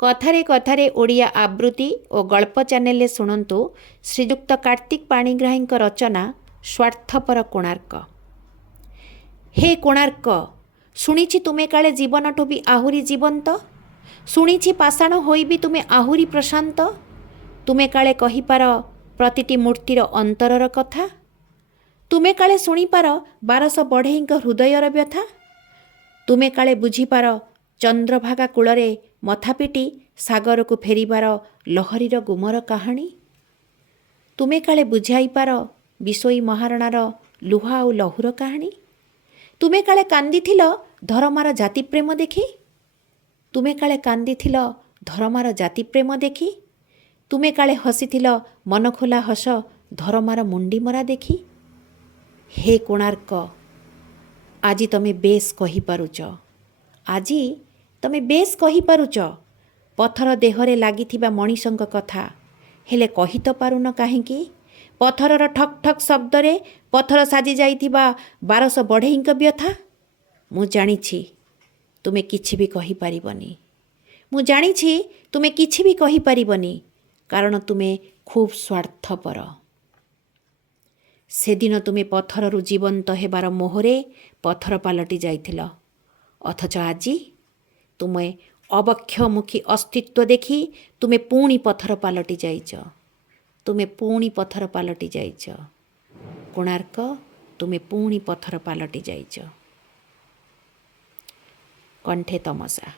କଥାରେ କଥାରେ ଓଡ଼ିଆ ଆବୃତ୍ତି ଓ ଗଳ୍ପ ଚ୍ୟାନେଲରେ ଶୁଣନ୍ତୁ ଶ୍ରୀଯୁକ୍ତ କାର୍ତ୍ତିକ ପାଣିଗ୍ରାହୀଙ୍କ ରଚନା ସ୍ୱାର୍ଥପର କୋଣାର୍କ। ହେ କୋଣାର୍କ, ଶୁଣିଛି ତୁମେ କାଳେ ଜୀବନଠୁ ବି ଆହୁରି ଜୀବନ୍ତ, ଶୁଣିଛି ପାଷାଣ ହୋଇ ବି ତୁମେ ଆହୁରି ପ୍ରଶାନ୍ତ। ତୁମେ କାଳେ କହିପାର ପ୍ରତିଟି ମୂର୍ତ୍ତିର ଅନ୍ତରର କଥା, ତୁମେ କାଳେ ଶୁଣିପାର 1200 ବଢ଼େଇଙ୍କ ହୃଦୟର ବ୍ୟଥା। ତୁମେ କାଳେ ବୁଝିପାର ଚନ୍ଦ୍ରଭାଗା କୂଳରେ ମଥା ପିଟି ସାଗରକୁ ଫେରିବାର ଲହରୀର ଗୁମର କାହାଣୀ। ତୁମେ କାଳେ ବୁଝାଇପାର ବିଶୋଇ ମହାରଣାର ଲୁହ ଆଉ ଲହୁର କାହାଣୀ। ତୁମେ କାଳେ କାନ୍ଦିଥିଲ ଧରମାର ଜାତିପ୍ରେମ ଦେଖି, ତୁମେ କାଳେ କାନ୍ଦିଥିଲ ଧରମାର ଜାତିପ୍ରେମ ଦେଖି। ତୁମେ କାଳେ ହସିଥିଲ ମନଖୋଲା ହସ ଧରମାର ମୁଣ୍ଡିମରା ଦେଖି। ହେ କୋଣାର୍କ, ଆଜି ତମେ ବେଶ୍ କହିପାରୁଛ, ଆଜି ତମେ ବେଶ୍ କହିପାରୁଛ ପଥର ଦେହରେ ଲାଗିଥିବା ମଣିଷଙ୍କ କଥା, ହେଲେ କହି ତ ପାରୁନ କାହିଁକି ପଥରର ଠକ୍ ଠକ୍ ଶବ୍ଦରେ ପଥର ସାଜି ଯାଇଥିବା 1200 ବଢ଼େଇଙ୍କ ବ୍ୟଥା। ମୁଁ ଜାଣିଛି ତୁମେ କିଛି ବି କହିପାରିବନି, ମୁଁ ଜାଣିଛି ତୁମେ କିଛି ବି କହିପାରିବନି, କାରଣ ତୁମେ ଖୁବ୍ ସ୍ୱାର୍ଥପର। ସେଦିନ ତୁମେ ପଥରରୁ ଜୀବନ୍ତ ହେବାର ମୋହରେ ପଥର ପାଲଟି ଯାଇଥିଲ, ଅଥଚ ଆଜି ତୁମେ ଅବକ୍ଷମୁଖୀ ଅସ୍ତିତ୍ୱ ଦେଖି ତୁମେ ପୁଣି ପଥର ପାଲଟି ଯାଇଛ, ତୁମେ ପୁଣି ପଥର ପାଲଟି ଯାଇଛ। କୋଣାର୍କ, ତୁମେ ପୁଣି ପଥର ପାଲଟି ଯାଇଛ। କଣ୍ଠେ ତମସା।